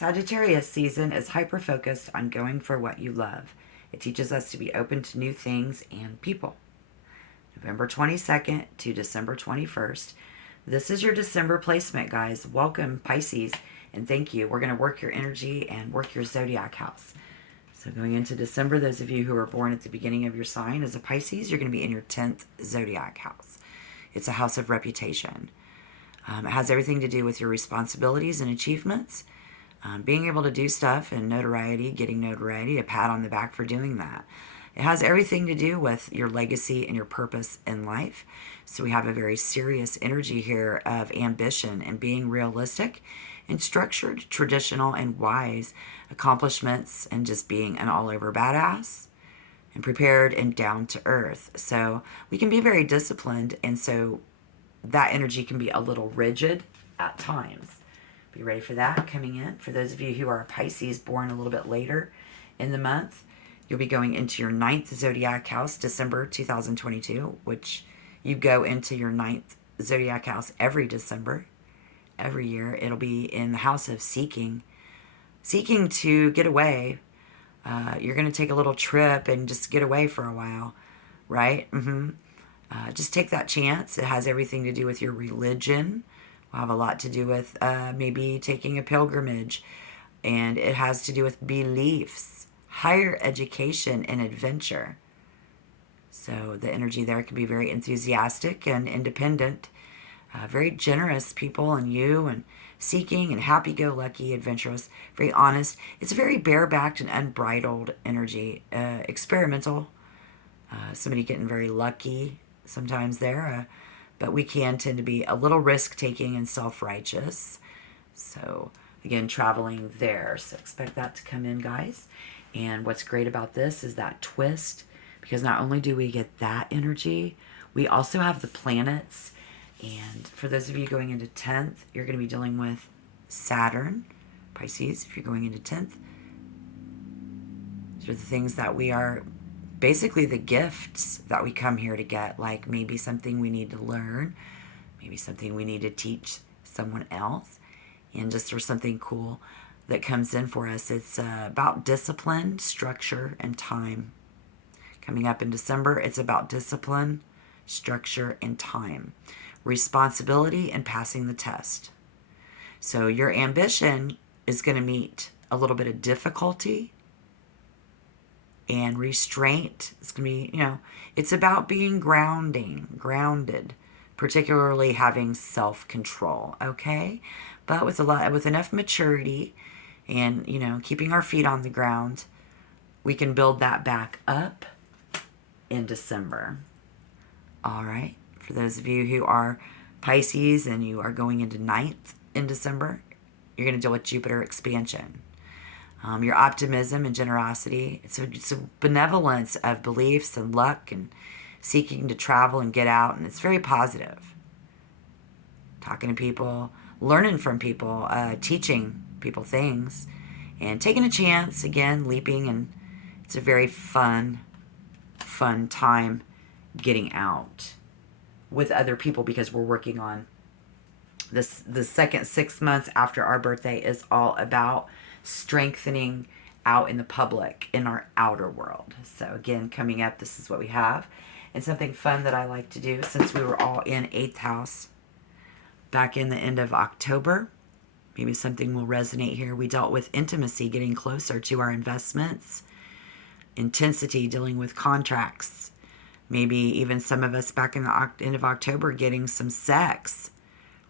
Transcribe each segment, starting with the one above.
Sagittarius season is hyper-focused on going for what you love. It teaches us to be open to new things and people. November 22nd to December 21st. This is your December placement, guys. Welcome, Pisces, and thank you. We're going to work your energy and work your zodiac house. So going into December, those of you who were born at the beginning of your sign as a Pisces, you're going to be in your 10th zodiac house. It's a house of reputation. It has everything to do with your responsibilities and achievements. Being able to do stuff and notoriety, getting notoriety, a pat on the back for doing that. It has everything to do with your legacy and your purpose in life. So we have a very serious energy here of ambition and being realistic and structured, traditional, and wise accomplishments, and just being an all-over badass and prepared and down to earth. So we can be very disciplined, and so that energy can be a little rigid at times. Be ready for that coming in. For those of you who are Pisces born a little bit later in the month, you'll be going into your 9th zodiac house, December 2022, which you go into your 9th zodiac house every December, every year. It'll be in the house of seeking to get away. You're going to take a little trip and just get away for a while, right? Just take that chance. It has everything to do with your religion. Will have a lot to do with maybe taking a pilgrimage, and it has to do with beliefs, higher education, and adventure. So the energy there can be very enthusiastic and independent, very generous people, and you, and seeking and happy-go-lucky, adventurous, very honest. It's a very bare-backed and unbridled energy, experimental, somebody getting very lucky sometimes there, but we can tend to be a little risk-taking and self-righteous. So, again, traveling there. So expect that to come in, guys. And what's great about this is that twist, because not only do we get that energy, we also have the planets. And for those of you going into 10th, you're going to be dealing with Saturn, Pisces, if you're going into 10th. These are the things that we are, basically the gifts that we come here to get, like maybe something we need to learn, maybe something we need to teach someone else, and just there's something cool that comes in for us. It's about discipline, structure, and time. Coming up in December, it's about discipline, structure, and time. Responsibility and passing the test. So your ambition is going to meet a little bit of difficulty and restraint. It's going to be, it's about being grounded, particularly having self-control, okay? But with enough maturity and, keeping our feet on the ground, we can build that back up in December. All right. For those of you who are Pisces and you are going into 9th in December, you're going to deal with Jupiter expansion. Your optimism and generosity. It's a benevolence of beliefs and luck and seeking to travel and get out. And it's very positive. Talking to people, learning from people, teaching people things, and taking a chance, again, leaping. And it's a very fun time getting out with other people, because we're working on this. The second 6 months after our birthday is all about strengthening out in the public, in our outer world. So again, coming up, this is what we have. And something fun that I like to do, since we were all in 8th house back in the end of October, maybe something will resonate here. We dealt with intimacy, getting closer to our investments, intensity, dealing with contracts, maybe even some of us back in the end of October getting some sex,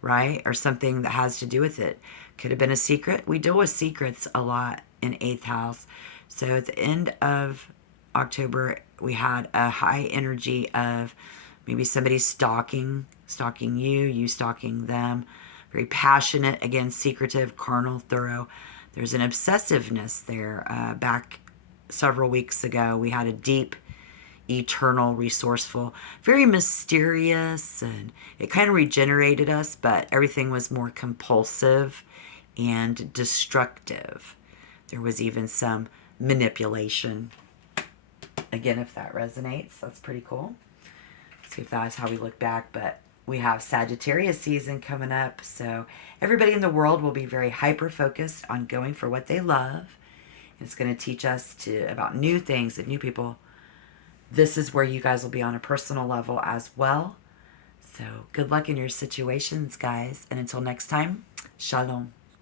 right? Or something that has to do with it. Could have been a secret. We deal with secrets a lot in 8th house. So at the end of October, we had a high energy of maybe somebody stalking you stalking them. Very passionate, again, secretive, carnal, thorough. There's an obsessiveness there. Back several weeks ago, we had a deep, eternal, resourceful, very mysterious, and it kind of regenerated us, but everything was more compulsive and destructive. There was even some manipulation. Again, if that resonates, that's pretty cool. See if that is how we look back. But We have Sagittarius season coming up, so everybody in the world will be very hyper focused on going for what they love. It's going to teach us about new things and new people. This is where you guys will be on a personal level as well. So good luck in your situations, guys. And until next time, shalom.